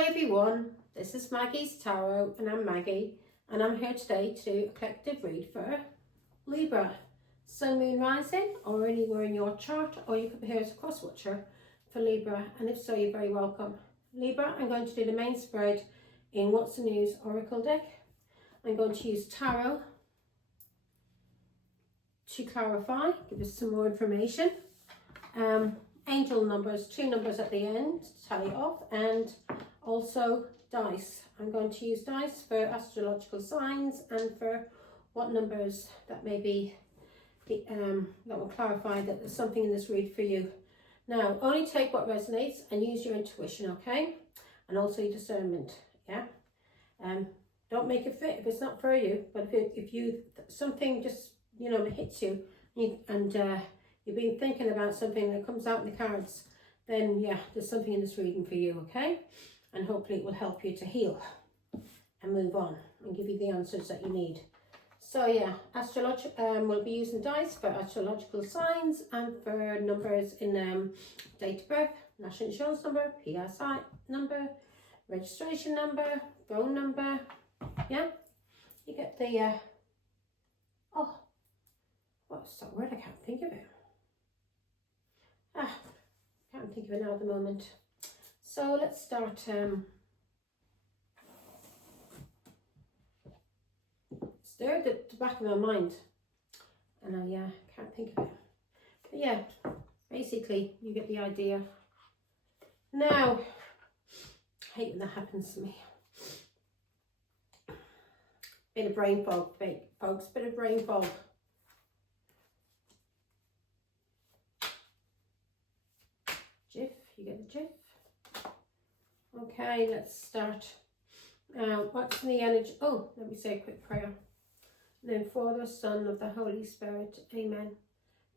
Hi everyone, this is Maggie's Tarot and I'm Maggie and I'm here today to do a collective read for Libra, Sun, Moon, Rising or anywhere in your chart, or you could be here as a cross watcher for Libra, and if so you're very welcome. Libra, I'm going to do the main spread in What's the News Oracle deck. I'm going to use Tarot to clarify, give us some more information. Angel numbers, 2 numbers at the end to tally off, and also dice. I'm going to use dice for astrological signs and for what numbers that may be, that will clarify that there's something in this read for you. Now, only take what resonates and use your intuition, okay? And also your discernment, yeah? Don't make it fit if it's not for you, but if you something just, you know, hits you, and you've been thinking about something that comes out in the cards, then yeah, there's something in this reading for you, okay? And hopefully it will help you to heal and move on and give you the answers that you need. So yeah, we'll be using dice for astrological signs and for numbers in date of birth, national insurance number, PSI number, registration number, phone number, yeah? You get the, oh, what's that word? I can't think of it. Can't think of it now at the moment. So let's start. It's there at the back of my mind, and I can't think of it. But yeah, basically you get the idea. Now, I hate when that happens to me. Bit of brain fog, folks. Bit of brain fog. GIF, you get the GIF. Okay, let's start. What's in the energy? Oh, let me say a quick prayer. In the name of the Father, Son, of the Holy Spirit. Amen.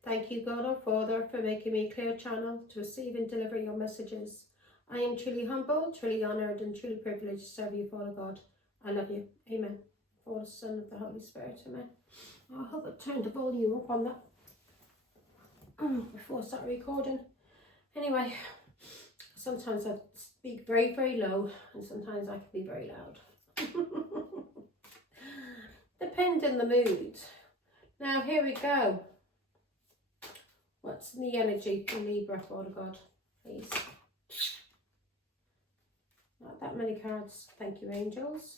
Thank you, God our Father, for making me a clear channel to receive and deliver your messages. I am truly humble, truly honoured, and truly privileged to serve you, Father God. I love you. Amen. Father, Son, of the Holy Spirit. Amen. I hope I turned the volume up on that before I start recording. Anyway, sometimes I speak very, very low, and sometimes I can be very loud. Depends on the mood. Now, here we go. What's in the energy for Libra, Father God, please? Not that many cards. Thank you, angels.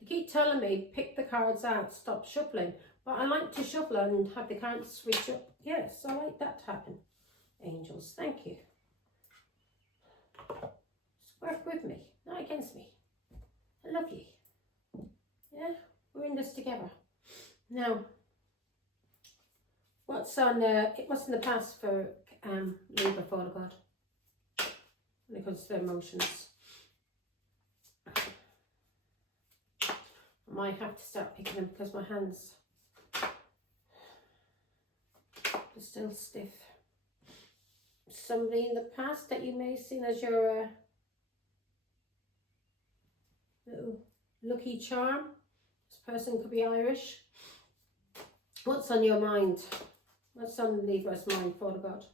They keep telling me, pick the cards out, stop shuffling. But I like to shuffle and have the cards switch up. Yes, I like that to happen. Angels, thank you. Just work with me, not against me. I love you. Yeah, we're in this together. Now, what's in the past for Libra, Father God, when it comes to emotions? I might have to start picking them because my hands are still stiff. Somebody in the past that you may have seen as your little lucky charm. This person could be Irish. What's on your mind? What's on Libra's mind, Father God?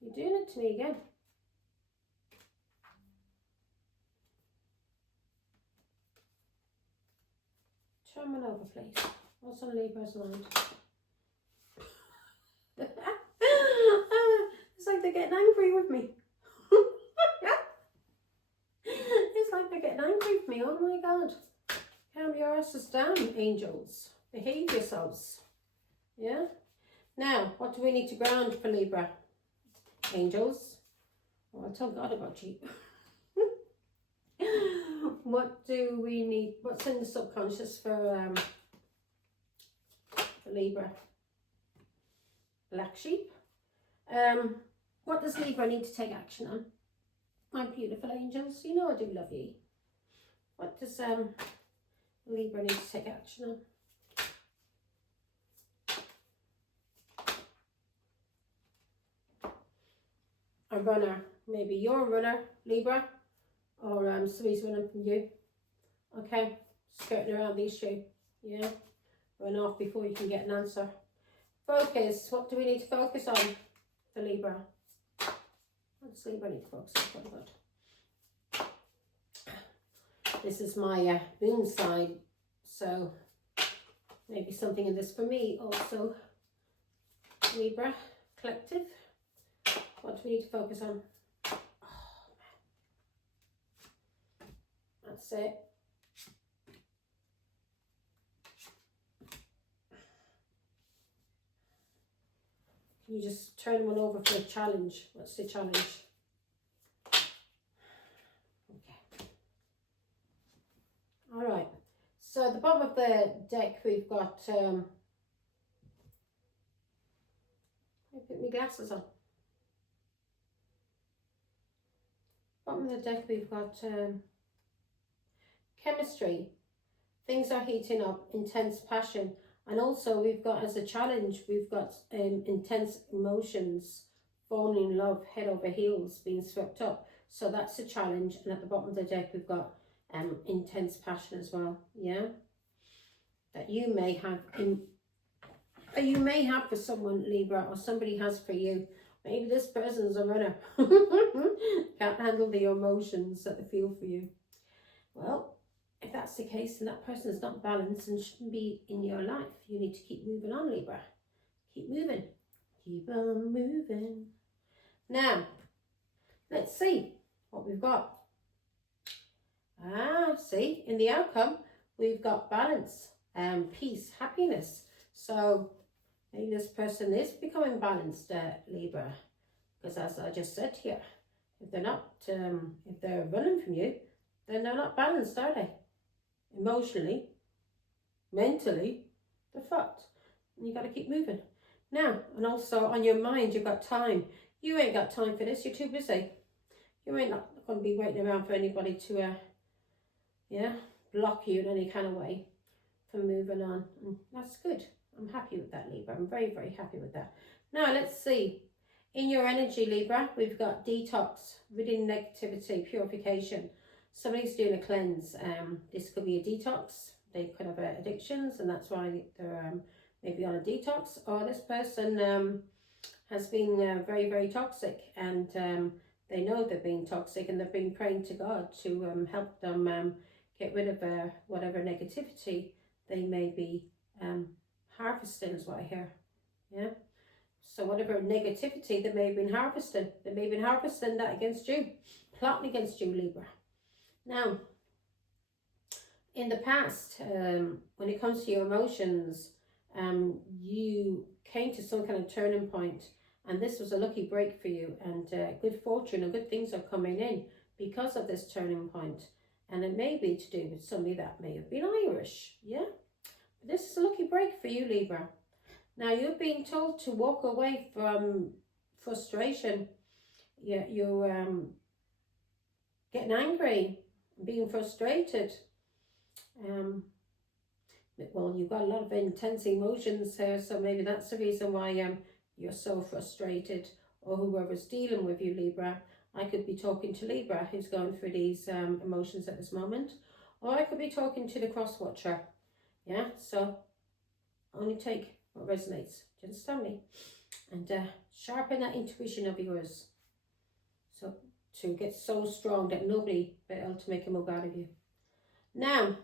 You're doing it to me again. Turn one over, please. What's on Libra's mind? It's like they're getting angry with me. It's like they're getting angry with me. Oh my God. Calm your asses down, angels. Behave yourselves. Yeah? Now, what do we need to ground for Libra? Angels. Oh, I'll tell God about you. What do we need? What's in the subconscious for Libra? Black sheep. What does Libra need to take action on? My beautiful angels, you know I do love you. What does Libra need to take action on? A runner. Maybe you're a runner, Libra, or somebody's running from you. Okay, skirting around the issue. Yeah, run off before you can get an answer. Focus. What do we need to focus on for Libra? What does Libra need to focus on? Good. This is my moon side, so maybe something in this for me also. Libra collective. What do we need to focus on? Oh, that's it. Can you just turn one over for a challenge? What's the challenge? Okay. All right. So at the bottom of the deck, we've got, I put my glasses on. Bottom of the deck, we've got chemistry. Things are heating up, intense passion. And also we've got as a challenge, we've got intense emotions, falling in love, head over heels, being swept up. So that's a challenge. And at the bottom of the deck, we've got intense passion as well. Yeah. That you may have for someone, Libra, or somebody has for you. Maybe this person's a runner. Can't handle the emotions that they feel for you. Well, if that's the case, then that person is not balanced and shouldn't be in your life. You need to keep moving on, Libra. Keep moving. Keep on moving. Now, let's see what we've got. See, in the outcome, we've got balance, peace, happiness. So maybe this person is becoming balanced, Libra. Because as I just said here, if they're not, if they're running from you, then they're not balanced, are they? Emotionally, mentally, they're fucked. And you got to keep moving. Now, and also on your mind, you've got time. You ain't got time for this. You're too busy. You ain't not going to be waiting around for anybody to, block you in any kind of way from moving on. And that's good. I'm happy with that, Libra. I'm very, very happy with that. Now, let's see. In your energy, Libra, we've got detox, ridding negativity, purification. Somebody's doing a cleanse. This could be a detox. They could have addictions, and that's why they're maybe on a detox. Or this person has been very, very toxic, and they know they're being toxic, and they've been praying to God to help them get rid of whatever negativity they may be harvesting, is what I hear. Yeah. So whatever negativity they may have been harvesting, that against you, plotting against you, Libra. Now, in the past, when it comes to your emotions, you came to some kind of turning point, and this was a lucky break for you, and good fortune and good things are coming in because of this turning point. And it may be to do with somebody that may have been Irish, yeah? But this is a lucky break for you, Libra. Now, you're being told to walk away from frustration. You're getting angry, being frustrated. Well, you've got a lot of intense emotions here, so maybe that's the reason why you're so frustrated. Or whoever's dealing with you, Libra. I could be talking to Libra, who's going through these emotions at this moment. Or I could be talking to the cross-watcher. Yeah, so only take what resonates. Do you understand me? And sharpen that intuition of yours. So to get so strong that nobody will be able to make a mug out of you. Now,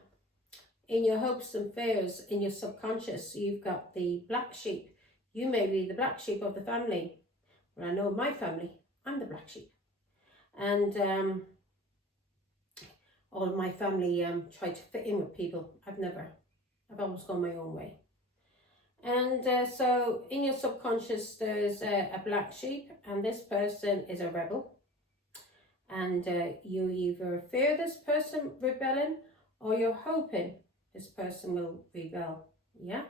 in your hopes and fears, in your subconscious, you've got the black sheep. You may be the black sheep of the family. Well, I know my family, I'm the black sheep. And all of my family try to fit in with people. I've always gone my own way. And so in your subconscious, there's a black sheep, and this person is a rebel. And you either fear this person rebelling, or you're hoping this person will rebel. Yeah.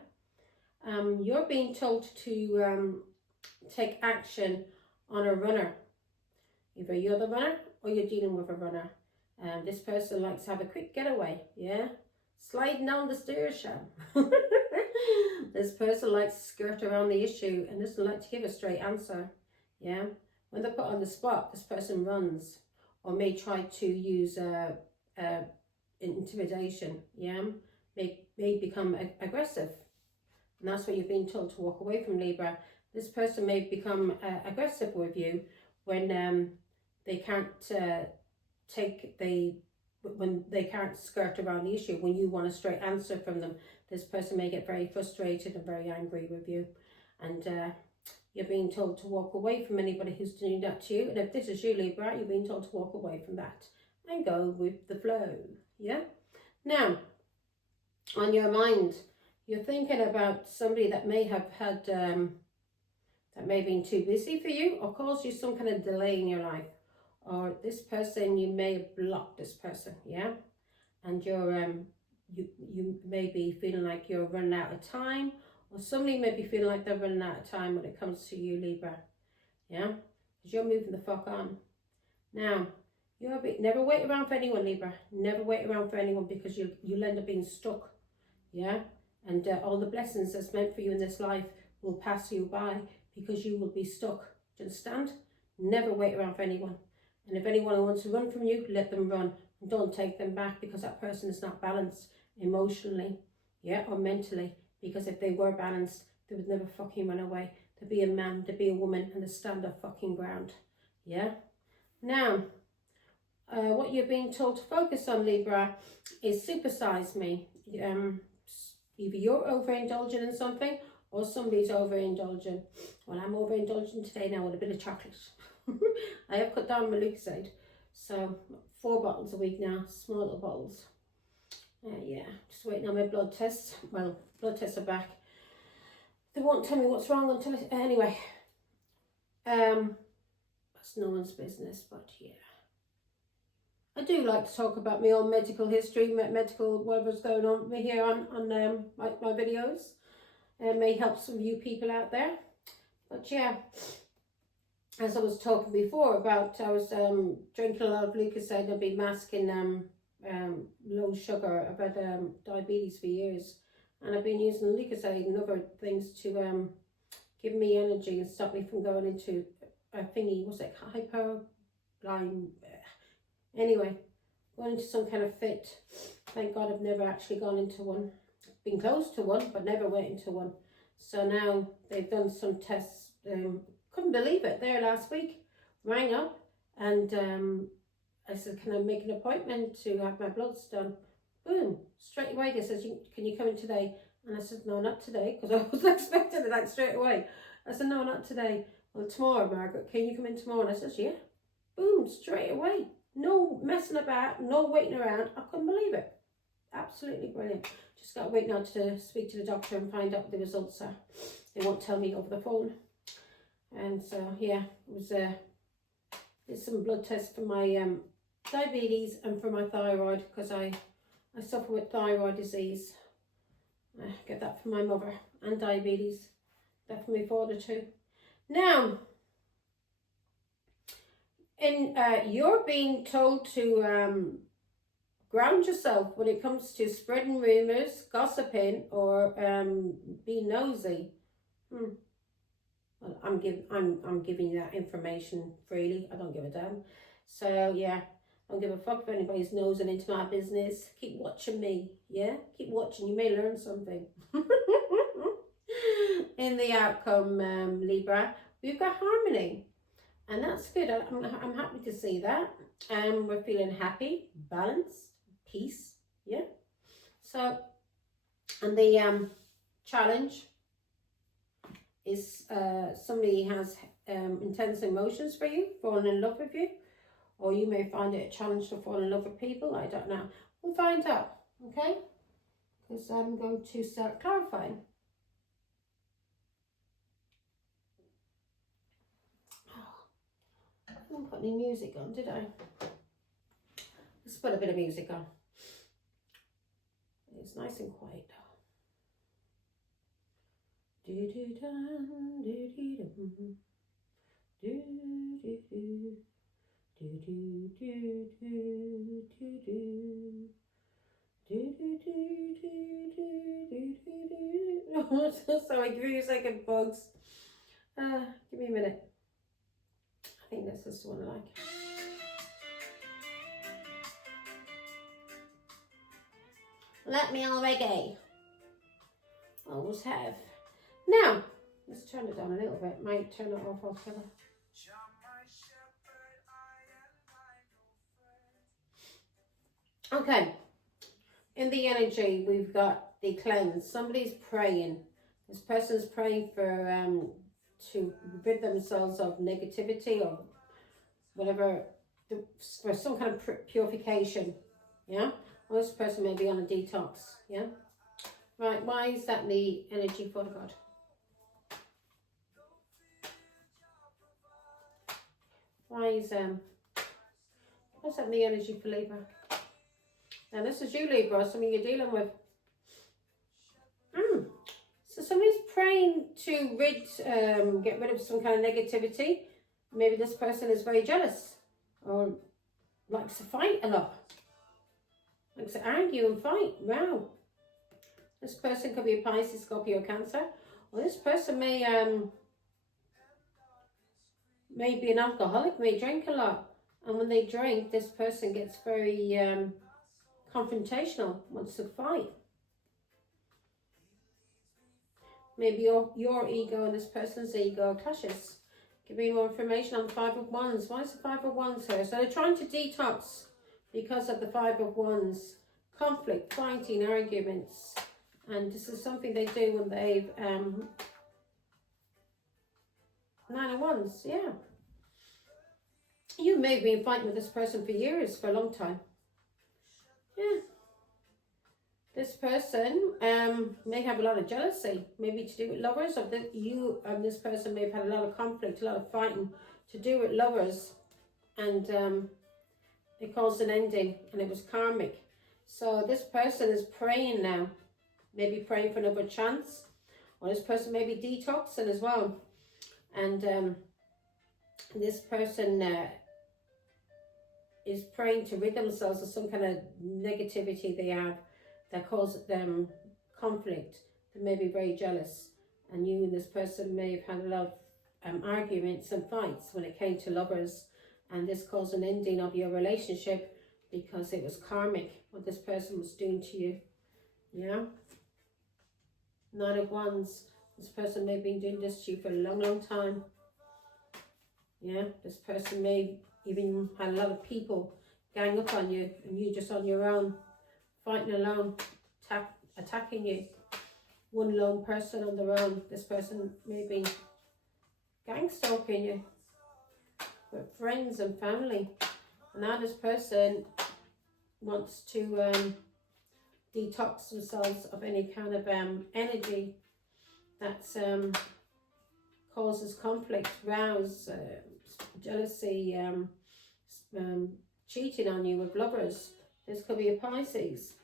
You're being told to take action on a runner. Either you're the runner or you're dealing with a runner. This person likes to have a quick getaway. Yeah. Sliding down the stairs, Sham. This person likes to skirt around the issue and doesn't like to give a straight answer. Yeah. When they're put on the spot, this person runs or may try to use intimidation. Yeah. May become aggressive. And that's what you're being told to walk away from, Libra. This person may become aggressive with you when they can't when they can't skirt around the issue. When you want a straight answer from them, this person may get very frustrated and very angry with you. And you're being told to walk away from anybody who's doing that to you. And if this is you, Libra, you're being told to walk away from that and go with the flow. Yeah? Now, on your mind, you're thinking about somebody that may have had, that may have been too busy for you or caused you some kind of delay in your life. Or this person, you may have blocked this person, yeah? And you're, you may be feeling like you're running out of time, or somebody may be feeling like they're running out of time when it comes to you, Libra, yeah? Because you're moving the fuck on. Now, never wait around for anyone, Libra. Never wait around for anyone, because you'll end up being stuck, yeah? And all the blessings that's meant for you in this life will pass you by because you will be stuck. Do you understand? Never wait around for anyone. And if anyone wants to run from you, let them run. And don't take them back, because that person is not balanced emotionally, yeah, or mentally. Because if they were balanced, they would never fucking run away. They'd be a man, they'd be a woman, and they'd stand their fucking ground, yeah? Now, what you're being told to focus on, Libra, is supersize me. Either you're overindulging in something or somebody's overindulging. Well, I'm overindulging today now with a bit of chocolate. I have cut down my Lucozade. So 4 bottles a week now, small little bottles. Yeah, just waiting on my blood tests. Well, blood tests are back. They won't tell me what's wrong until anyway. That's no one's business, but yeah. I do like to talk about my own medical history, medical whatever's going on here on my videos. It may help some of you people out there. But yeah, as I was talking before about, I was drinking a lot of Lucozade. I've been masking low sugar. I've had diabetes for years, and I've been using Lucozade and other things to give me energy and stop me from going into a thingy. What's it? Hyperglycemia. Anyway, going into some kind of fit. Thank God I've never actually gone into one. Been close to one, but never went into one. So now they've done some tests. Couldn't believe it. There last week, rang up and I said, can I make an appointment to have my bloods done? Boom, straight away they said, can you come in today? And I said, no, not today, because I wasn't expecting it like straight away. I said, no, not today. Well, tomorrow, Margaret, can you come in tomorrow? And I said, yeah. Boom, straight away. No messing about, no waiting around. I couldn't believe it. Absolutely brilliant. Just got to wait now to speak to the doctor and find out what the results are. They won't tell me over the phone. And so, yeah, it was did some blood tests for my diabetes and for my thyroid, because I suffer with thyroid disease. I get that from my mother, and diabetes. That from my father too. Now, you're being told to ground yourself when it comes to spreading rumours, gossiping, or being nosy. Well, I'm giving you that information freely. I don't give a damn. So yeah, I don't give a fuck if anybody's nosing into my business. Keep watching me, yeah? Keep watching. You may learn something. In the outcome, Libra, we've got harmony. And that's good. I'm happy to see that. We're feeling happy, balanced, peace, yeah? So, and the challenge is somebody has intense emotions for you, falling in love with you, or you may find it a challenge to fall in love with people. I don't know. We'll find out, okay? Because I'm going to start clarifying. I didn't put any music on, did I? Let's put a bit of music on. It's nice and quiet. Do do da do do do do do do do do do do do do. Sorry, give me a second, bugs. Give me a minute. I think this is the one I like. Let me all reggae. Always have. Now, let's turn it down a little bit. Might turn it off altogether. Okay. In the energy, we've got the cleanse. Somebody's praying. This person's praying for to rid themselves of negativity or whatever, for some kind of purification. Yeah. Or this person may be on a detox. Yeah. Right. Why is that the energy for God? Why is what's that the energy for Libra? Now this is you, Libra, something you're dealing with. So somebody's praying to get rid of some kind of negativity. Maybe this person is very jealous or likes to fight a lot. Likes to argue and fight. Wow. This person could be a Pisces, Scorpio, Cancer. Or this person may be an alcoholic, may drink a lot. And when they drink, this person gets very confrontational, wants to fight. Maybe your ego and this person's ego clashes. Give me more information on the Five of Wands. Why is the Five of Wands here? So they're trying to detox because of the Five of Wands. Conflict, fighting, arguments. And this is something they do when they've... Nine of Wands, yeah. You may have been fighting with this person for years, for a long time. Yeah. This person may have a lot of jealousy, maybe to do with lovers, or that you and this person may have had a lot of conflict, a lot of fighting to do with lovers, and it caused an ending, and it was karmic. So this person is praying now, maybe praying for another chance, or this person may be detoxing as well, and this person is praying to rid themselves of some kind of negativity they have that causes them conflict. They may be very jealous, and you and this person may have had a lot of arguments and fights when it came to lovers, and this caused an ending of your relationship because it was karmic what this person was doing to you. Yeah. Nine of Wands. This person may have been doing this to you for a long, long time. Yeah. This person may even had a lot of people gang up on you, and you just on your own, fighting alone, attacking you. One lone person on their own. This person may be gang stalking you with friends and family. And now this person wants to detox themselves of any kind of energy that causes conflict, rows, jealousy, cheating on you with lovers. This could be a Pisces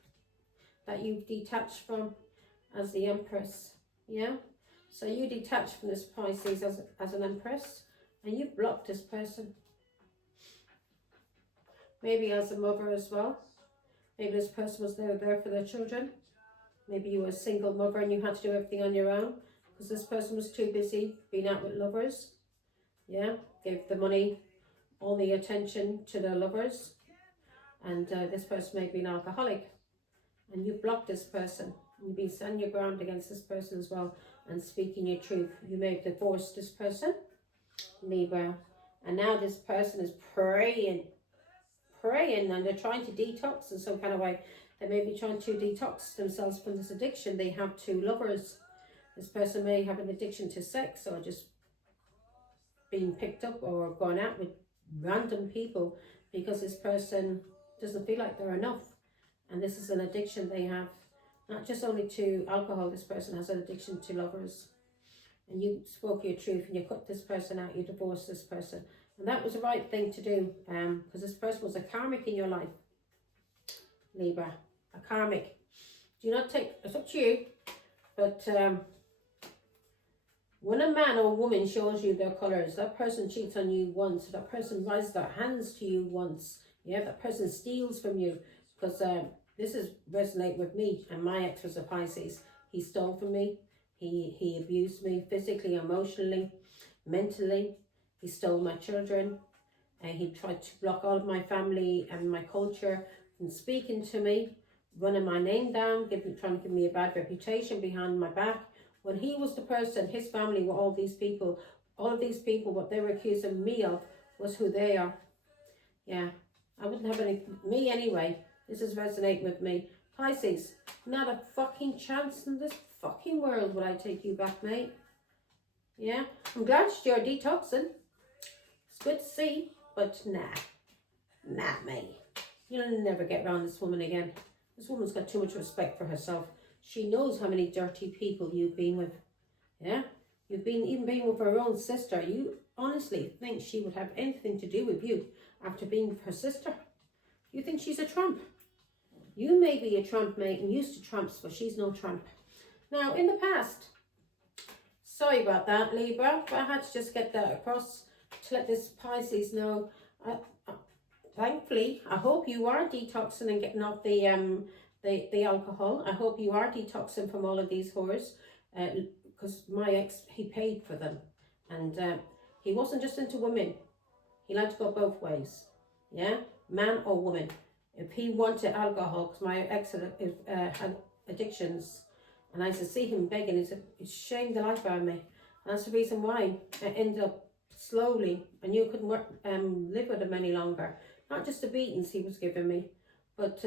that you've detached from as the Empress. Yeah? So you detached from this Pisces as an Empress, and you blocked this person. Maybe as a mother as well. Maybe this person was there for their children. Maybe you were a single mother and you had to do everything on your own because this person was too busy being out with lovers. Yeah? Gave the money, all the attention to their lovers. And this person may be an alcoholic, and you blocked this person. You've been standing your ground against this person as well and speaking your truth. You may have divorced this person, Libra, and now this person is praying, and they're trying to detox in some kind of way. They may be trying to detox themselves from this addiction they have to lovers. This person may have an addiction to sex, or just being picked up or going out with random people because this person doesn't feel like they're enough, and this is an addiction they have, not just only to alcohol. This person has an addiction to lovers, and you spoke your truth and you cut this person out, you divorced this person, and that was the right thing to do, because this person was a karmic in your life, Libra, a karmic. Do not take, it's up to you, but when a man or woman shows you their colours, that person cheats on you once, that person raises their hands to you once, yeah, that person steals from you, because this is resonate with me, and my ex was a Pisces. He stole from me, he abused me physically, emotionally, mentally. He stole my children, and he tried to block all of my family and my culture from speaking to me. running my name down, trying to give me a bad reputation behind my back. When he was the person, his family were all of these people, what they were accusing me of was who they are. Yeah, I wouldn't have me anyway. This is resonating with me. Pisces, not a fucking chance in this fucking world would I take you back, mate. Yeah, I'm glad you're detoxing. It's good to see, but nah, mate. You'll never get around this woman again. This woman's got too much respect for herself. She knows how many dirty people you've been with. Yeah, you've even been with her own sister. You honestly think she would have anything to do with you after being with her sister? You think she's a tramp? You may be a tramp, mate, and used to tramps, but she's no tramp. Now, in the past, sorry about that, Libra, but I had to just get that across to let this Pisces know. Thankfully, I hope you are detoxing and getting off the alcohol. I hope you are detoxing from all of these whores, because my ex, he paid for them, and he wasn't just into women. He liked to go both ways, yeah, man or woman. If he wanted alcohol, because my ex had addictions, and I used to see him begging, it shamed the life out of me. And that's the reason why I ended up slowly, I knew I couldn't live with him any longer. Not just the beatings he was giving me, but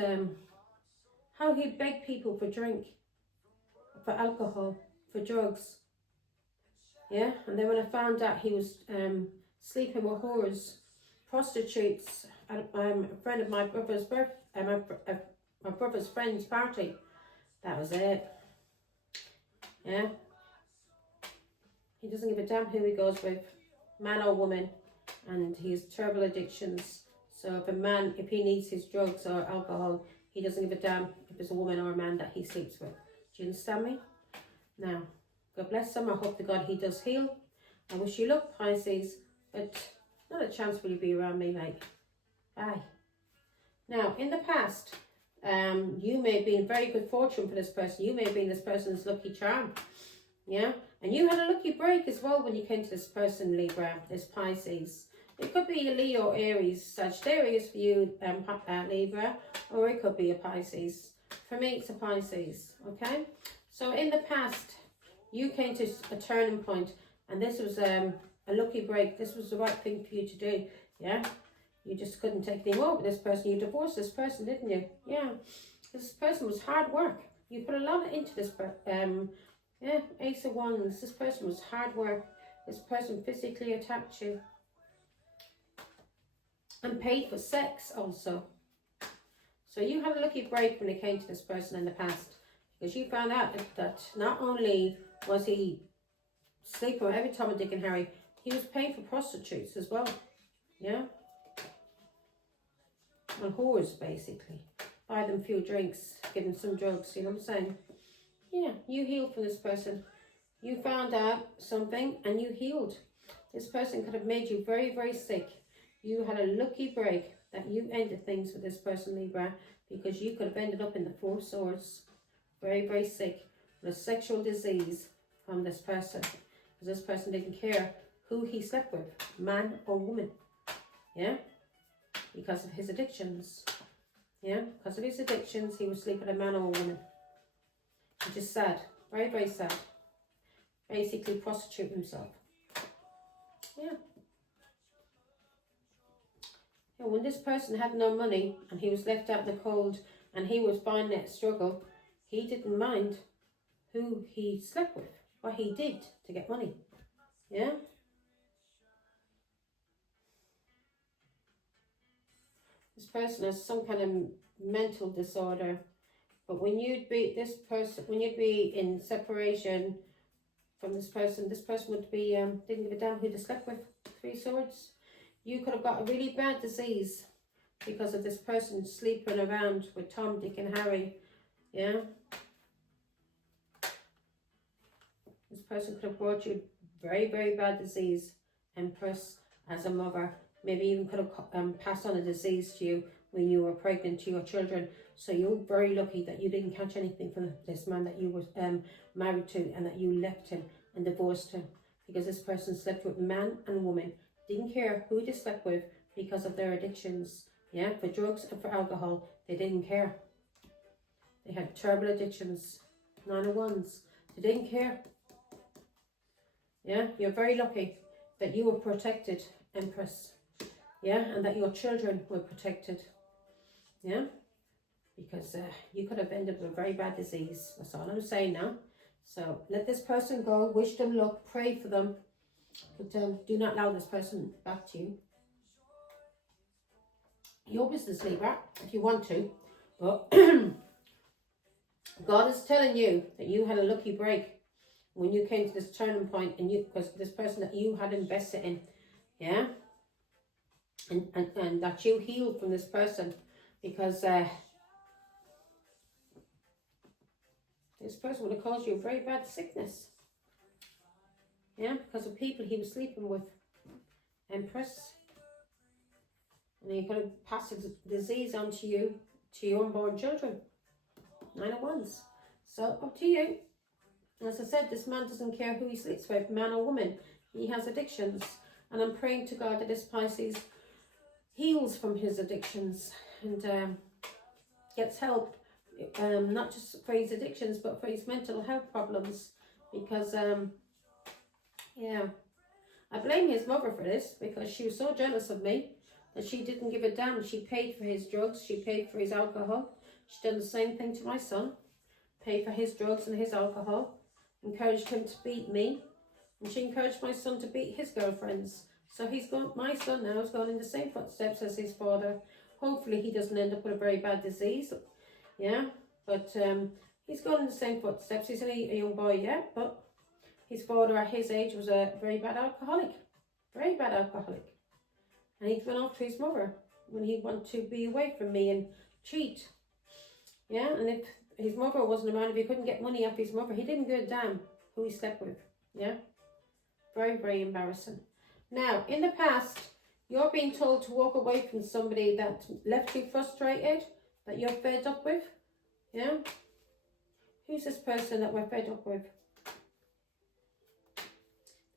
how he begged people for drink, for alcohol, for drugs. Yeah, and then when I found out he was sleeping with whores, prostitutes, at a friend of my brother's my brother's friend's party, that was it. Yeah, he doesn't give a damn who he goes with, man or woman, and he has terrible addictions. So if he needs his drugs or alcohol, he doesn't give a damn if it's a woman or a man that he sleeps with. Do you understand me? Now, God bless him. I hope to God he does heal. I wish you luck, Pisces, but not a chance will you be around me, mate. Bye. Now, in the past, you may have been very good fortune for this person. You may have been this person's lucky charm. Yeah? And you had a lucky break as well when you came to this person, Libra, this Pisces. It could be a Leo, Aries, Sagittarius for you, Libra, or it could be a Pisces. For me, it's a Pisces, okay? So in the past, you came to a turning point, and this was a lucky break. This was the right thing for you to do, yeah? You just couldn't take any more with this person. You divorced this person, didn't you? Yeah. This person was hard work. You put a lot into this person. Yeah, Ace of Wands. This person was hard work. This person physically attacked you. And paid for sex also. So you had a lucky break when it came to this person in the past. Because you found out that not only was he sleeping with every Tom and Dick and Harry, he was paying for prostitutes as well. Yeah? And whores, basically. Buy them a few drinks, give them some drugs, you know what I'm saying? Yeah, you healed from this person. You found out something and you healed. This person could have made you very, very sick. You had a lucky break that you ended things with this person, Libra, because you could have ended up in the Four of Swords. Very, very sick with a sexual disease from this person. Because this person didn't care who he slept with, man or woman. Yeah? Because of his addictions. Yeah? Because of his addictions, he was sleeping with a man or a woman. Which is sad. Very, very sad. Basically prostitute himself. Yeah. Yeah, when this person had no money and he was left out in the cold and he was finding it a struggle, he didn't mind who he slept with, what he did to get money. Yeah? This person has some kind of mental disorder, but when you'd be in separation from this person would be didn't give a damn who they slept with. Three of Swords. You could have got a really bad disease because of this person sleeping around with Tom, Dick and Harry. Yeah? This person could have brought you very, very bad disease. Empress, as a mother. Maybe even could have passed on a disease to you when you were pregnant to your children. So you're very lucky that you didn't catch anything from this man that you were married to and that you left him and divorced him. Because this person slept with man and woman. Didn't care who they slept with because of their addictions. Yeah, for drugs and for alcohol. They didn't care. They had terrible addictions. 9 of Wands. They didn't care. Yeah, you're very lucky that you were protected, Empress. Yeah, and that your children were protected. Yeah, because you could have ended with a very bad disease. That's all I'm saying now. So let this person go. Wish them luck. Pray for them. But do not allow this person back to you. Your business, Libra, if you want to. But God is telling you that you had a lucky break when you came to this turning point, and you, because this person that you had invested in, yeah, and that you healed from this person, because this person would have caused you a very bad sickness, yeah, because of people he was sleeping with, Empress, and he could have passed a disease on to you, to your unborn children. 9 of Wands. So up to you. As I said, this man doesn't care who he sleeps with, man or woman. He has addictions. And I'm praying to God that this Pisces heals from his addictions and gets help. Not just for his addictions, but for his mental health problems. Because, yeah, I blame his mother for this, because she was so jealous of me that she didn't give a damn. She paid for his drugs. She paid for his alcohol. She done the same thing to my son. Paid for his drugs and his alcohol. Encouraged him to beat me, and she encouraged my son to beat his girlfriends. So he's gone. My son now has gone in the same footsteps as his father. Hopefully he doesn't end up with a very bad disease, yeah. But he's gone in the same footsteps. He's only a young boy yet, but his father at his age was a very bad alcoholic, and he'd run off to his mother when he wanted to be away from me and cheat, yeah. And if his mother wasn't around, if he couldn't get money off his mother, he didn't give a damn who he slept with. Yeah? Very, very embarrassing. Now, in the past, you're being told to walk away from somebody that left you frustrated, that you're fed up with. Yeah? Who's this person that we're fed up with?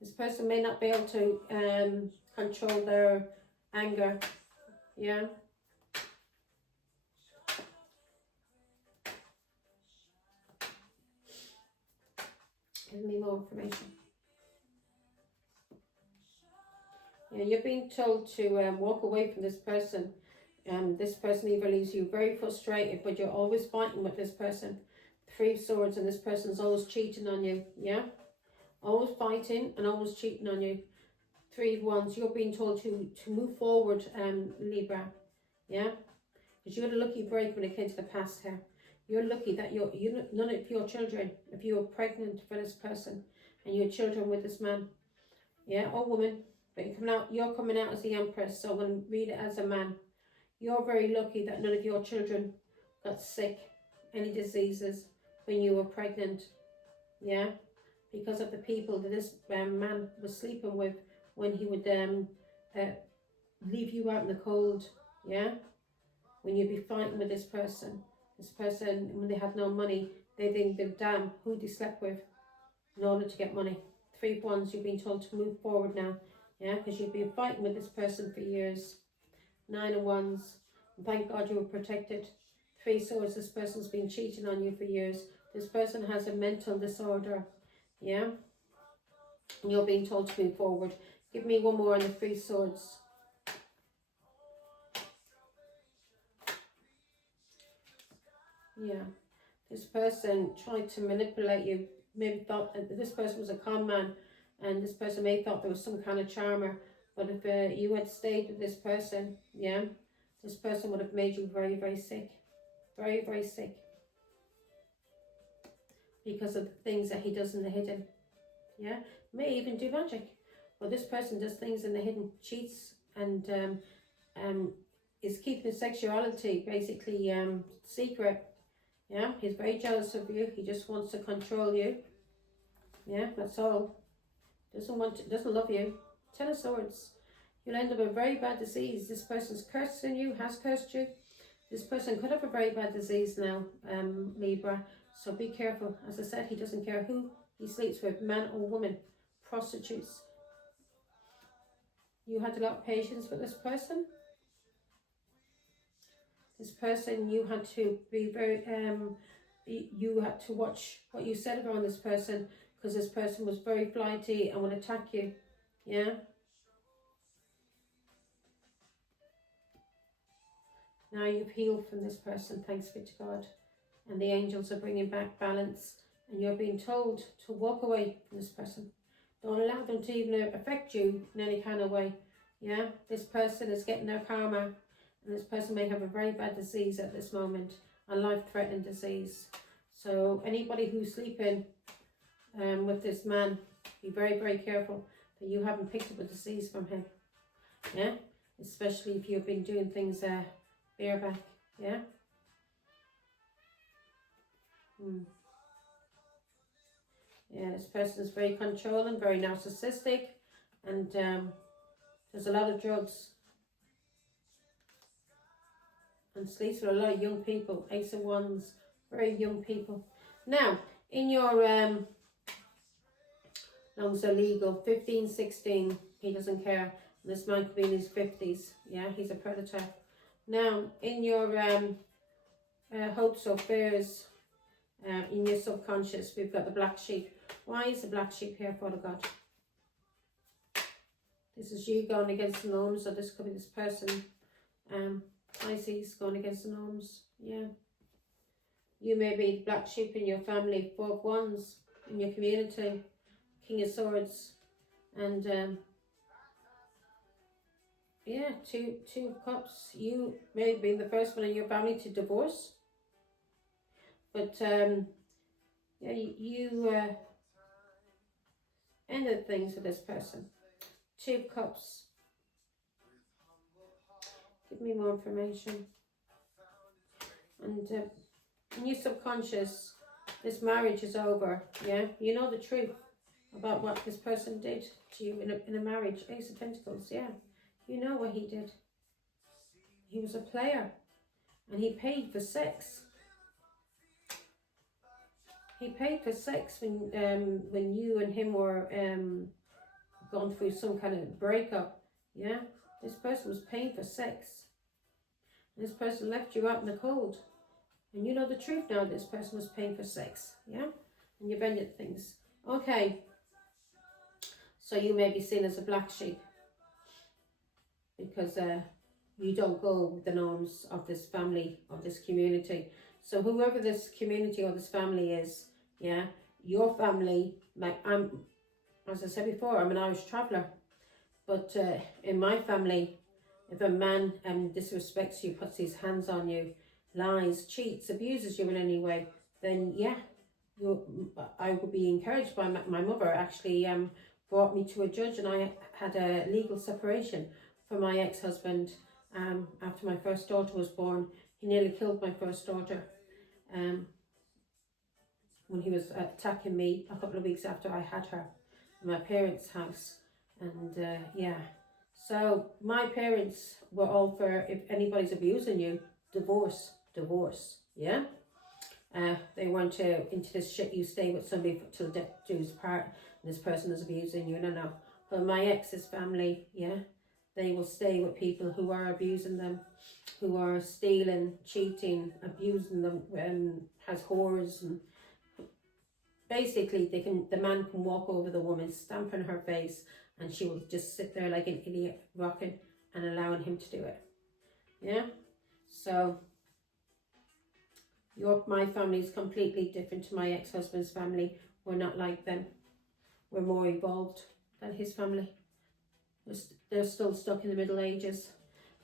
This person may not be able to control their anger. Yeah? Give me more information. Yeah, you're being told to walk away from this person. This person either leaves you very frustrated, but you're always fighting with this person. 3 of Swords, and this person's always cheating on you. Yeah, always fighting and always cheating on you. 3 of Wands. You're being told to move forward, Libra. Yeah, because you had a lucky break when it came to the past here. You're lucky that none of your children, if you were pregnant for this person and you had children with this man, yeah, or woman, but you're coming out as the Empress, so I'm going to read it as a man. You're very lucky that none of your children got sick, any diseases, when you were pregnant, yeah, because of the people that this man was sleeping with when he would leave you out in the cold, yeah, when you'd be fighting with this person. This person, when they had no money, they didn't give a damn who they slept with in order to get money. 3 of Wands, you've been told to move forward now, yeah, because you've been fighting with this person for years. 9 of Wands, and thank God you were protected. 3 Swords, this person's been cheating on you for years. This person has a mental disorder, yeah, and you're being told to move forward. Give me one more on the 3 Swords. Yeah, this person tried to manipulate you. Maybe thought that this person was a con man, and this person may thought there was some kind of charmer. But if you had stayed with this person, yeah, this person would have made you very, very sick. Very, very sick. Because of the things that he does in the hidden. Yeah, may even do magic. But this person does things in the hidden, cheats, and is keeping sexuality basically secret. Yeah, he's very jealous of you. He just wants to control you. Yeah, that's all. Doesn't love you. 10 of Swords. You'll end up with a very bad disease. This person's cursing you, has cursed you. This person could have a very bad disease now, Libra. So be careful. As I said, he doesn't care who he sleeps with, man or woman, prostitutes. You had a lot of patience with this person. This person, you had to be very you had to watch what you said around this person, because this person was very flighty and would attack you. Yeah. Now you've healed from this person, thanks be to God. And the angels are bringing back balance, and you're being told to walk away from this person. Don't allow them to even affect you in any kind of way. Yeah, this person is getting their karma, and this person may have a very bad disease at this moment, a life-threatening disease. So anybody who's sleeping with this man, be very, very careful that you haven't picked up a disease from him. Yeah, especially if you've been doing things bareback. Yeah. Yeah, this person is very controlling, very narcissistic, and there's a lot of drugs. And sleeps with a lot of young people, Ace of Wands, very young people. Now, in your, long as they're legal, 15, 16, he doesn't care. And this man could be in his 50s, yeah, he's a predator. Now, in your hopes or fears, in your subconscious, we've got the black sheep. Why is the black sheep here, Father God? This is you going against the norms, or this could be this person, Pisces, going against the norms. Yeah. You may be the black sheep in your family, 4 of Wands, in your community, King of Swords, and yeah, two of Cups. You may be the first one in your family to divorce. But yeah, you ended things with this person. 2 of Cups. Give me more information. And in your subconscious, this marriage is over. Yeah, you know the truth about what this person did to you in a marriage. Ace of Pentacles. Yeah, you know what he did. He was a player, and he paid for sex. He paid for sex when you and him were going through some kind of breakup. Yeah, this person was paying for sex. And this person left you out in the cold. And you know the truth now, this person was paying for sex. Yeah, and you've ended things. Okay, so you may be seen as a black sheep, because you don't go with the norms of this family, of this community. So whoever this community or this family is, yeah, your family, like as I said before, I'm an Irish traveller. But in my family, if a man disrespects you, puts his hands on you, lies, cheats, abuses you in any way, then yeah, I would be encouraged by my mother. Actually brought me to a judge, and I had a legal separation from my ex-husband after my first daughter was born. He nearly killed my first daughter when he was attacking me a couple of weeks after I had her in my parents' house. And yeah, so my parents were all for, if anybody's abusing you, divorce, yeah. They weren't into this shit, you stay with somebody till death do us part, and this person is abusing you, no. But my ex's family, yeah, they will stay with people who are abusing them, who are stealing, cheating, abusing them, has whores, and basically the man can walk over the woman, stamp in her face, and she will just sit there like an idiot, rocking and allowing him to do it. Yeah, so my family is completely different to my ex-husband's family. We're not like them. We're more evolved than his family. They're still stuck in the Middle Ages.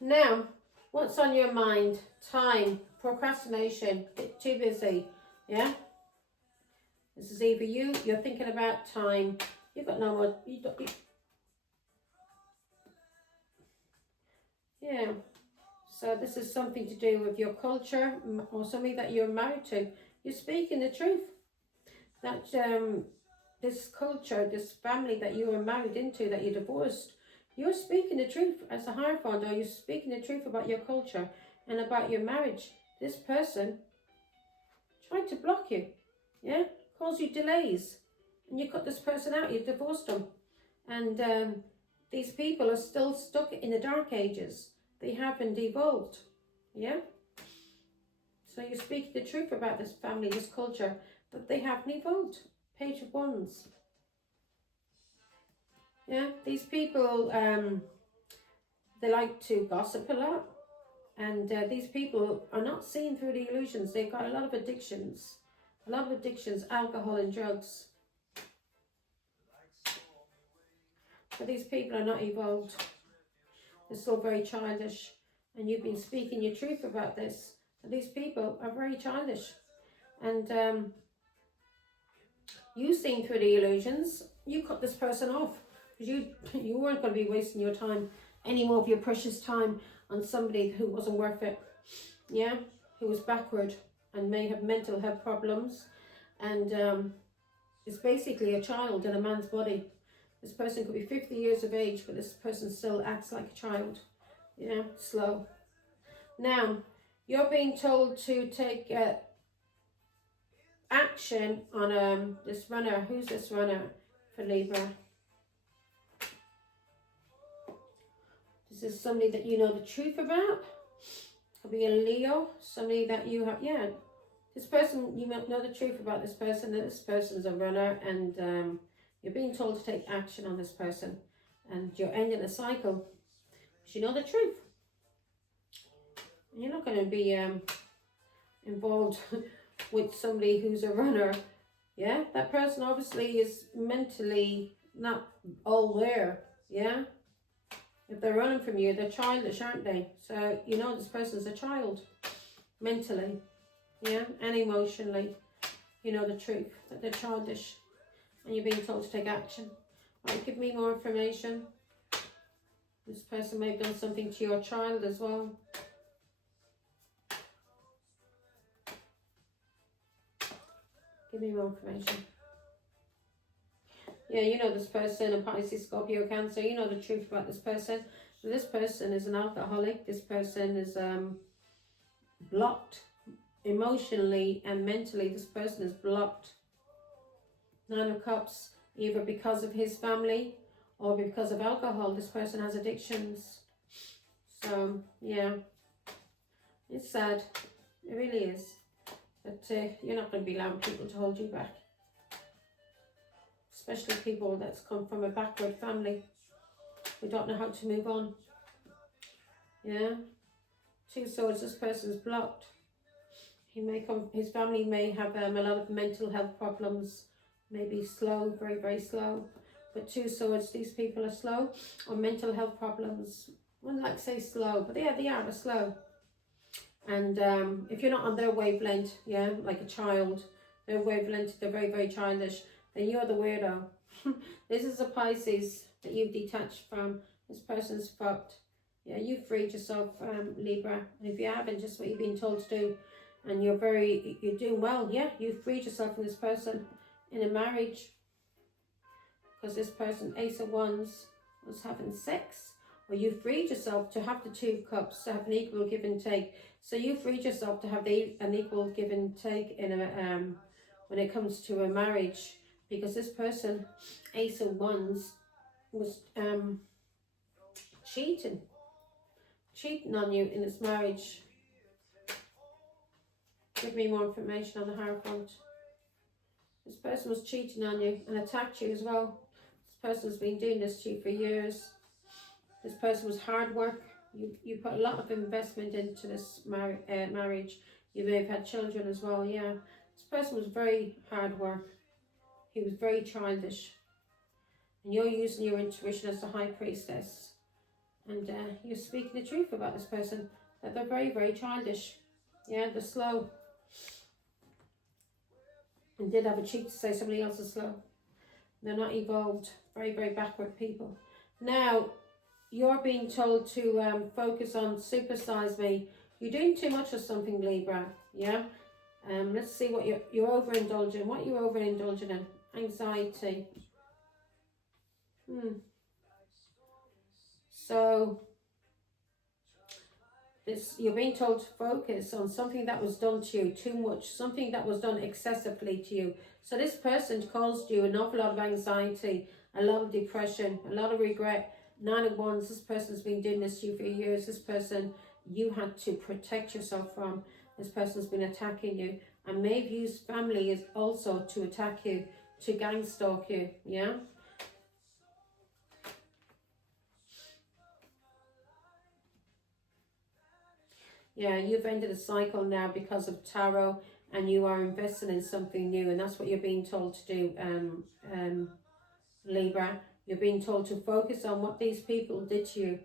Now, what's on your mind? Time, procrastination, too busy, yeah? This is either you're thinking about time, you've got no more, yeah. So this is something to do with your culture, or somebody that you're married to. You're speaking the truth. That this culture, this family that you were married into, that you divorced, you're speaking the truth as a Hierophant, or you're speaking the truth about your culture and about your marriage. This person tried to block you, yeah, cause you delays, and you cut this person out, you divorced them. And these people are still stuck in the dark ages. They haven't evolved, yeah? So you speak the truth about this family, this culture, but they haven't evolved. Page of Wands. Yeah, these people, they like to gossip a lot. And these people are not seeing through the illusions. They've got a lot of addictions. A lot of addictions, alcohol and drugs. But these people are not evolved. They're still very childish. And you've been speaking your truth about this. And these people are very childish. And you seeing through the illusions, you cut this person off. Because you weren't going to be wasting your time, any more of your precious time, on somebody who wasn't worth it. Yeah, who was backward and may have mental health problems. And it's basically a child in a man's body. This person could be 50 years of age, but this person still acts like a child. You know, slow. Now, you're being told to take action on this runner. Who's this runner for Libra? This is somebody that you know the truth about. Could be a Leo, somebody that you have, yeah. This person, you know the truth about this person, that this person's a runner, and you're being told to take action on this person. And you're ending a cycle. Because you know the truth. And you're not going to be involved with somebody who's a runner. Yeah, that person obviously is mentally not all there. Yeah. If they're running from you, they're childish, aren't they? So you know this person's a child, mentally, yeah, and emotionally. You know the truth, that they're childish, and you're being told to take action. Right, give me more information. This person may have done something to your child as well. Give me more information. Yeah, you know this person, a Pisces, Scorpio, Cancer. You know the truth about this person. This person is an alcoholic. This person is blocked emotionally and mentally. This person is blocked. 9 of Cups, either because of his family or because of alcohol. This person has addictions. So, yeah, it's sad. It really is. But you're not going to be allowing people to hold you back. Especially people that's come from a backward family who don't know how to move on. Yeah. 2 Swords, this person's blocked. He may come, his family may have a lot of mental health problems, maybe slow, very, very slow. But 2 Swords, these people are slow, or mental health problems. I wouldn't like to say slow, but yeah, they are slow. And if you're not on their wavelength, yeah, like a child, their wavelength, they're very, very childish, then you're the weirdo. This is a Pisces that you've detached from. This person's fucked. Yeah, you've freed yourself, Libra. And if you haven't, just what you've been told to do, and you're doing well. Yeah, you've freed yourself from this person in a marriage. Because this person, Ace of Wands, was having sex. Or you freed yourself to have the 2 Cups, to have an equal give and take. So you freed yourself to have an equal give and take in a when it comes to a marriage. Because this person, Ace of Wands, was cheating on you in this marriage. Give me more information on the Hierophant. This person was cheating on you and attacked you as well. This person's been doing this to you for years. This person was hard work. You put a lot of investment into this marriage. You may have had children as well, yeah. This person was very hard work. He was very childish. And you're using your intuition as the High Priestess. And you're speaking the truth about this person. That they're very, very childish. Yeah, they're slow. And did have a cheek to say somebody else is slow. They're not evolved. Very, very backward people. Now, you're being told to focus on supersize me. You're doing too much of something, Libra. Yeah? Let's see what you're overindulging. What you're overindulging in. Anxiety. So, you're being told to focus on something that was done to you too much. Something that was done excessively to you. So this person caused you an awful lot of anxiety, a lot of depression, a lot of regret. 9 of Wands, this person's been doing this to you for years. This person you had to protect yourself from. This person's been attacking you and may have used family is also to attack you, to gang stalk you, yeah? Yeah, you've ended a cycle now because of tarot, and you are investing in something new, and that's what you're being told to do, Libra. You're being told to focus on what these people did to you,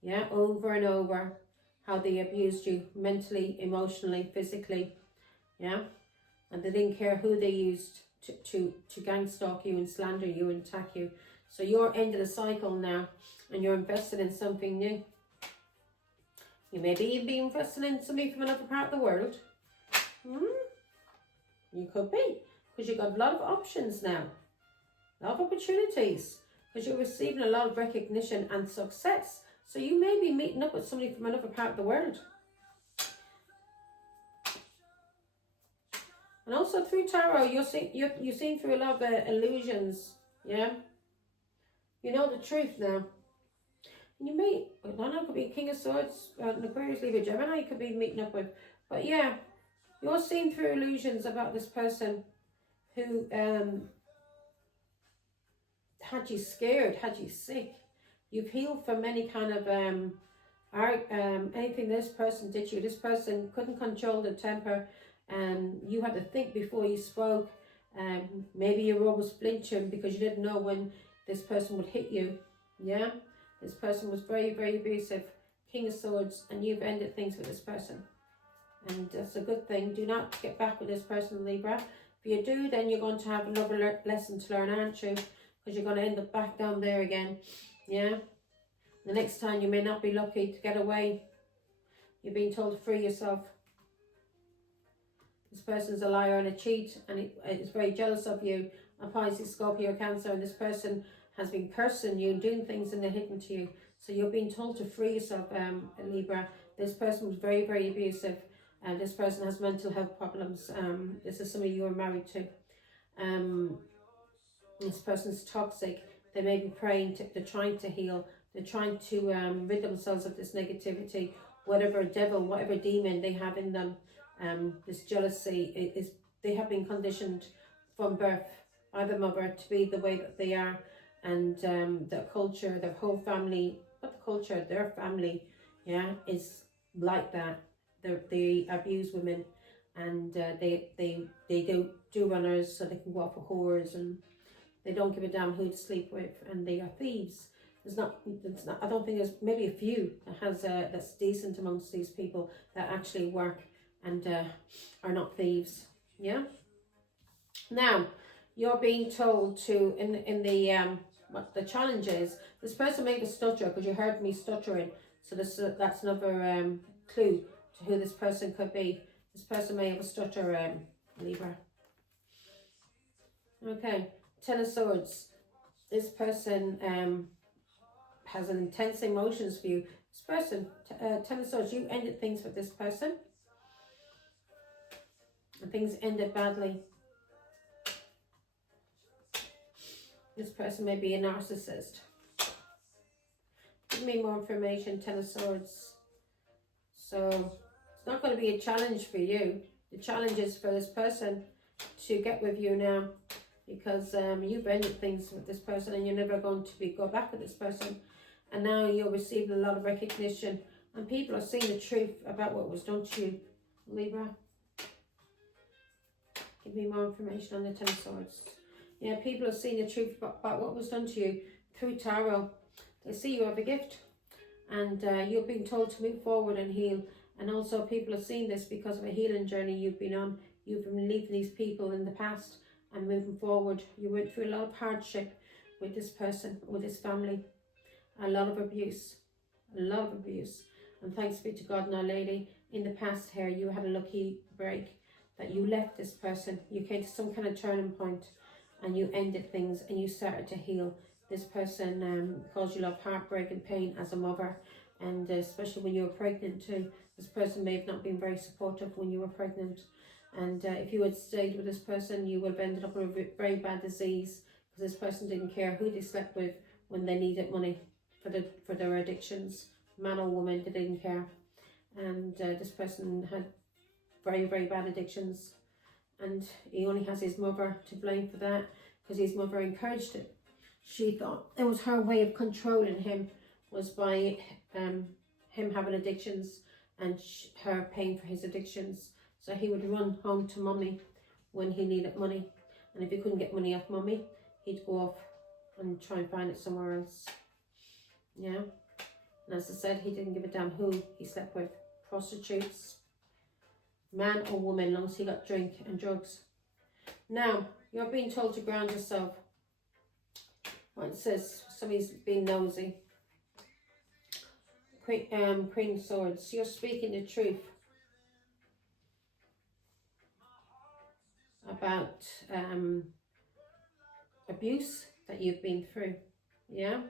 yeah, over and over, how they abused you mentally, emotionally, physically, yeah, and they didn't care who they used to gang stalk you and slander you and attack you. So you're ending a cycle now, and you're invested in something new. You may be invested in somebody from another part of the world. You could be, because you've got a lot of options now, a lot of opportunities, because you're receiving a lot of recognition and success. So you may be meeting up with somebody from another part of the world. And also through tarot, you're seeing through a lot of illusions, yeah? You know the truth now. And you may, I don't know, it could be King of Swords, an Aquarius, Libra, Gemini you could be meeting up with. But yeah, you're seeing through illusions about this person who had you scared, had you sick. You've healed from any kind of anything this person did to you. This person couldn't control their temper, and you had to think before you spoke. Maybe you were almost flinching because you didn't know when this person would hit you. Yeah, this person was very, very abusive. King of Swords, and you've ended things with this person, and that's a good thing. Do not get back with this person, Libra. If you do, then you're going to have another lesson to learn, aren't you? Because you're going to end up back down there again. Yeah. The next time you may not be lucky to get away. You're being told to free yourself. This person's a liar and a cheat, and it's very jealous of you. A Pisces, Scorpio, Cancer, and this person has been cursing you and doing things and they're hidden to you. So you're being told to free yourself, Libra. This person was very, very abusive. This person has mental health problems. This is somebody you were married to. This person's toxic. They may be praying, they're trying to heal. They're trying to rid themselves of this negativity. Whatever devil, whatever demon they have in them, this jealousy, they have been conditioned from birth by the mother to be the way that they are. And their culture, their whole family, not the culture, their family, yeah, is like that. They abuse women, and they do runners so they can go off for whores, and they don't give a damn who to sleep with, and they are thieves. It's not. I don't think there's maybe a few that has that's decent amongst these people that actually work and are not thieves. Yeah. Now, you're being told to in the what the challenge is. This person may have a stutter because you heard me stuttering. So that's another clue to who this person could be. This person may have a stutter, Libra. Okay, Ten of Swords. This person has an intense emotions for you. This person, Ten of Swords, you ended things with this person. And things ended badly. This person may be a narcissist. Give me more information, Ten of Swords. So, it's not going to be a challenge for you. The challenge is for this person to get with you now. Because you've ended things with this person and you're never going to go back with this person. And now you're receiving a lot of recognition. And people are seeing the truth about what was done to you, Libra. Give me more information on the Ten of Swords. Yeah, people are seeing the truth about what was done to you through tarot. They see you have a gift, and you're being told to move forward and heal. And also people are seeing this because of a healing journey you've been on. You've been leaving these people in the past and moving forward. You went through a lot of hardship with this person, with this family. A lot of abuse. A lot of abuse. And thanks be to God and Our Lady, in the past here you had a lucky break. That you left this person. You came to some kind of turning point. And you ended things and you started to heal. This person caused you a lot of heartbreak and pain as a mother, and especially when you were pregnant too. This person may have not been very supportive when you were pregnant, and if you had stayed with this person, you would have ended up with a very bad disease, because this person didn't care who they slept with when they needed money for their addictions. Man or woman, they didn't care. And this person had very, very bad addictions. And he only has his mother to blame for that, because his mother encouraged it. She thought it was her way of controlling him, was by him having addictions and her paying for his addictions. So he would run home to mummy when he needed money. And if he couldn't get money off mummy, he'd go off and try and find it somewhere else. Yeah. And as I said, he didn't give a damn who he slept with. Prostitutes, man or woman, as long as he got drink and drugs. Now, you're being told to ground yourself. Well, it says somebody's being nosy. Queen of Swords, you're speaking the truth about abuse that you've been through. Yeah.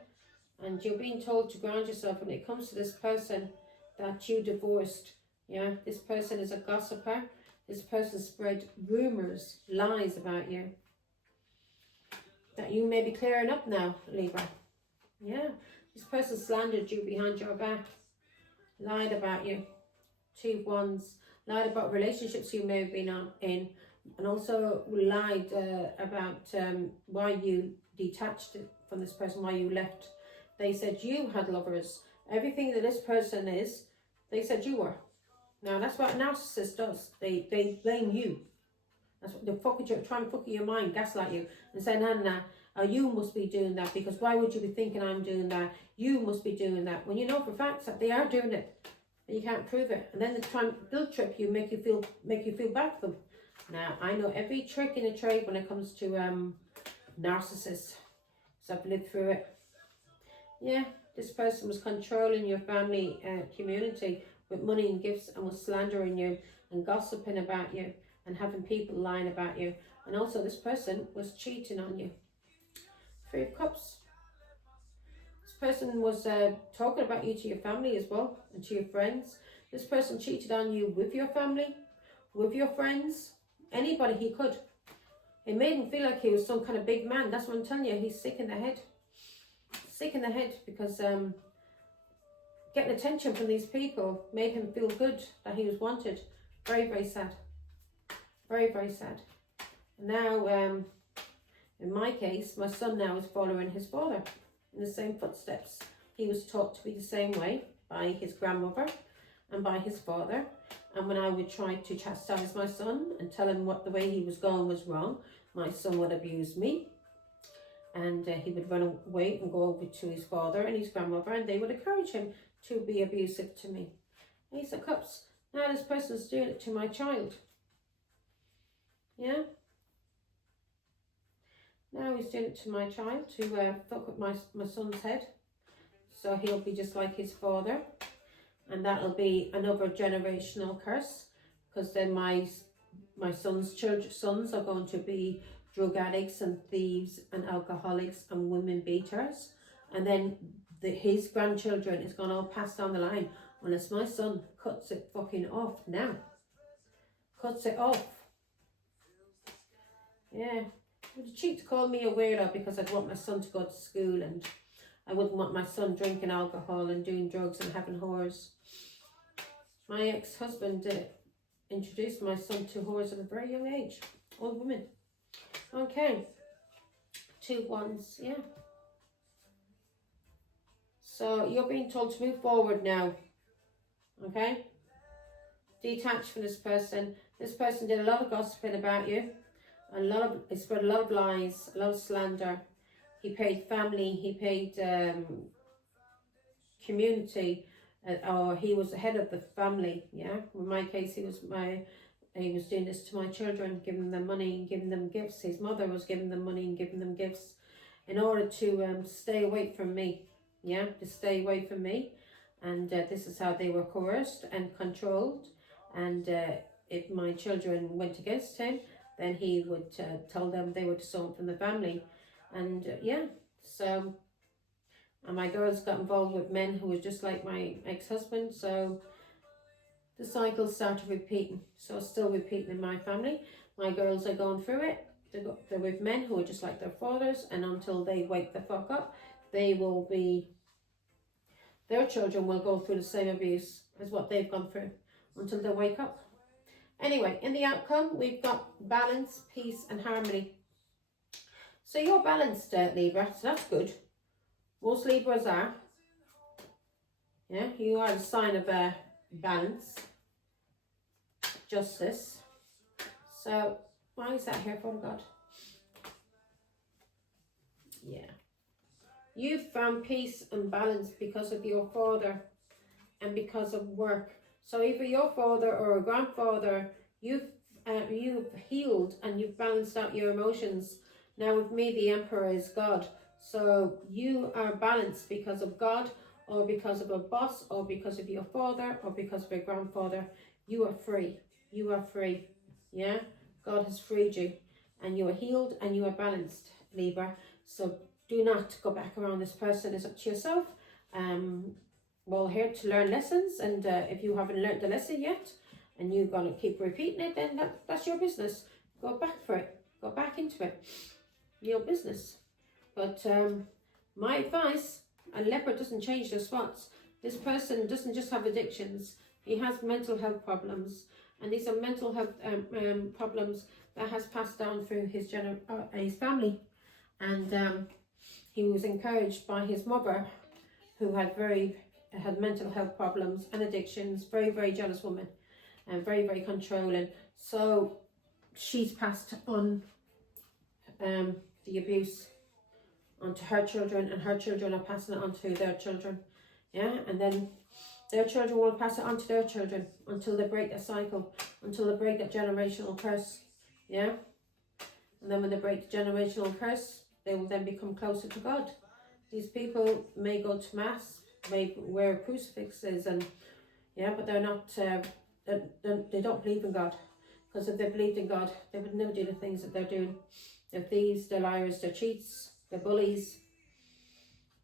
And you're being told to ground yourself when it comes to this person that you divorced. Yeah, this person is a gossiper. This person spread rumors, lies about you, that you may be clearing up now, Libra. Yeah, this person slandered you behind your back, lied about you. 2 of Wands, lied about relationships you may have been in, and also lied about why you detached from this person, why you left. They said you had lovers. Everything that this person is, they said you were. Now, that's what a narcissist does. They blame you. That's what they're trying to fuck your mind, gaslight you, and say, nah, you must be doing that, because why would you be thinking I'm doing that? You must be doing that. When you know for facts that they are doing it, but you can't prove it. And then they try and guilt trip you, make you feel bad for them. Now, I know every trick in the trade when it comes to narcissists, so I've lived through it. Yeah, this person was controlling your family community with money and gifts, and was slandering you and gossiping about you and having people lying about you. And also this person was cheating on you. 3 of Cups. This person was talking about you to your family as well, and to your friends. This person cheated on you with your family, with your friends, anybody he could. It made him feel like he was some kind of big man. That's what I'm telling you. He's sick in the head. Sick in the head, because getting attention from these people made him feel good, that he was wanted. Very, very sad. Very, very sad. Now, in my case, my son now is following his father in the same footsteps. He was taught to be the same way by his grandmother and by his father. And when I would try to chastise my son and tell him what the way he was going was wrong, my son would abuse me. And he would run away and go over to his father and his grandmother, and they would encourage him to be abusive to me. Ace of Cups. Now this person's doing it to my child. Yeah? Now he's doing it to my child, to fuck with my son's head. So he'll be just like his father. And that'll be another generational curse, because then my son's sons are going to be drug addicts and thieves and alcoholics and women beaters. And then his grandchildren is going to all pass down the line, unless my son cuts it fucking off now. Cuts it off. Yeah. Would you cheat to call me a weirdo because I'd want my son to go to school, and I wouldn't want my son drinking alcohol and doing drugs and having whores. My ex-husband introduced my son to whores at a very young age. Old women. Okay. 2 Wands, yeah. So you're being told to move forward now. Okay? Detach from this person. This person did a lot of gossiping about you. He spread a lot of lies, a lot of slander. He paid family, he paid community, or he was the head of the family, yeah? In my case, he was doing this to my children, giving them money and giving them gifts. His mother was giving them money and giving them gifts in order to stay away from me, yeah? To stay away from me. And this is how they were coerced and controlled. And if my children went against him, then he would tell them they were disowned from the family. And yeah, so, and my girls got involved with men who were just like my ex-husband, so the cycle started repeating. So it's still repeating in my family. My girls are going through it. They're with men who are just like their fathers, and until they wake the fuck up, their children will go through the same abuse as what they've gone through until they wake up. Anyway, in the outcome, we've got balance, peace, and harmony. So you're balanced, Libra, so that's good. Most Libras are. Yeah, you are a sign of balance, justice. So, why is that here, Father God? Yeah. You've found peace and balance because of your father and because of work. So either your father or a grandfather, you've healed and you've balanced out your emotions. Now with me, the Emperor is God. So you are balanced because of God, or because of a boss, or because of your father, or because of your grandfather. You are free. You are free. Yeah? God has freed you. And you are healed and you are balanced, Libra. So do not go back around this person. It's up to yourself. Well, here to learn lessons, and if you haven't learned the lesson yet and you're going to keep repeating it, then that's your business. Go back for it. Go back into it. Your business. But my advice, a leopard doesn't change their spots. This person doesn't just have addictions. He has mental health problems, and these are mental health problems that has passed down through his family. And he was encouraged by his mother, who had mental health problems and addictions, very, very jealous woman, and very, very controlling. So she's passed on the abuse onto her children, and her children are passing it on to their children. Yeah, and then their children will pass it on to their children until they break the cycle, until they break that generational curse. Yeah, and then when they break the generational curse, they will then become closer to God. These people may go to mass, may wear crucifixes, and yeah, but they're not. They don't believe in God, because if they believed in God, they would never do the things that they're doing. They're thieves, they're liars, they're cheats, they're bullies.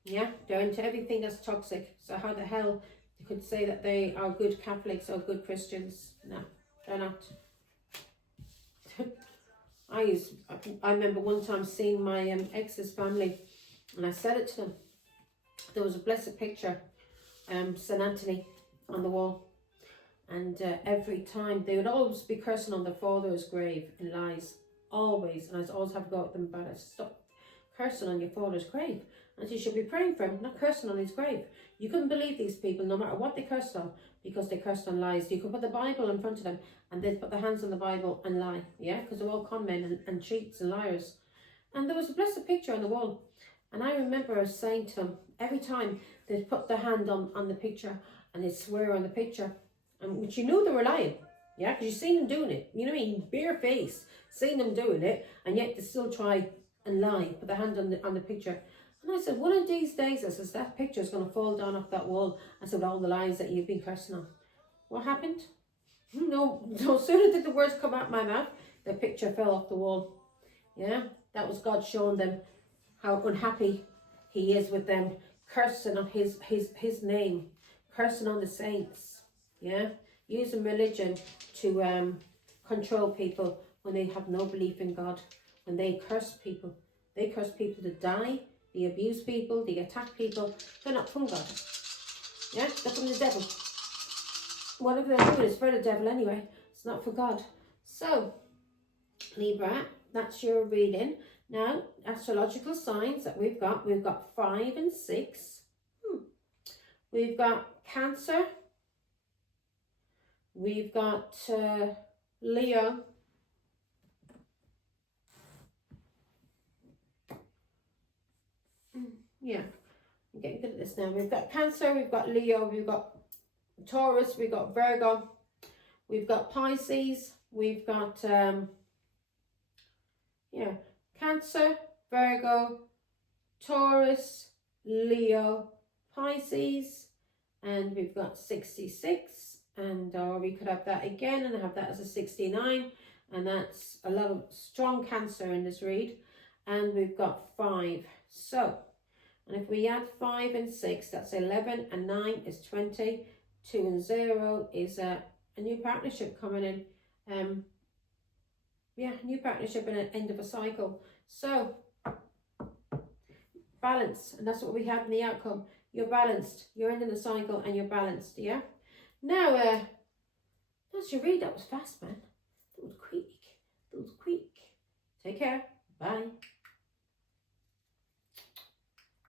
Yeah, they're into everything that's toxic. So how the hell you could say that they are good Catholics or good Christians? No, they're not. I remember one time seeing my ex's family, and I said it to them. There was a blessed picture, St. Anthony, on the wall. And every time they would always be cursing on their father's grave in lies. Always. And I'd always have to go at them about it. Stop cursing on your father's grave. And you should be praying for him, not cursing on his grave. You couldn't believe these people, no matter what they cursed on, because they cursed on lies. You could put the Bible in front of them, and they'd put their hands on the Bible and lie. Yeah, because they're all con men and cheats and liars. And there was a blessed picture on the wall. And I remember saying to them, every time they'd put their hand on the picture, and they'd swear on the picture, and which you knew they were lying. Yeah, because you've seen them doing it. You know what I mean? Bare face, seen them doing it, and yet they still try and lie, put their hand on the picture. And I said, one of these days, I says, that picture's going to fall down off that wall. I said, all the lies that you've been cursing on. What happened? No sooner did the words come out my mouth, the picture fell off the wall. Yeah, that was God showing them how unhappy he is with them, cursing on his name, cursing on the saints. Yeah, using religion to control people when they have no belief in God. When they curse people to die. They abuse people, they attack people. They're not from God. Yeah, they're from the devil. Whatever they're doing is for the devil anyway. It's not for God. So, Libra, that's your reading. Now, astrological signs that we've got 5 and 6. We've got Cancer. We've got Leo. Yeah, I'm getting good at this now. We've got Cancer, we've got Leo, we've got Taurus, we've got Virgo, we've got Pisces, we've got Cancer, Virgo, Taurus, Leo, Pisces, and we've got 66, and we could have that again and have that as a 69, and that's a lot of strong Cancer in this read. And we've got 5. So, and if we add 5 and 6, that's 11, and 9 is 20. 2 and 0 is a new partnership coming in. New partnership and an end of a cycle. So, balance, and that's what we have in the outcome. You're balanced. You're ending the cycle and you're balanced, yeah? Now, that's your read. That was fast, man. Don't squeak. Don't squeak. Take care. Bye.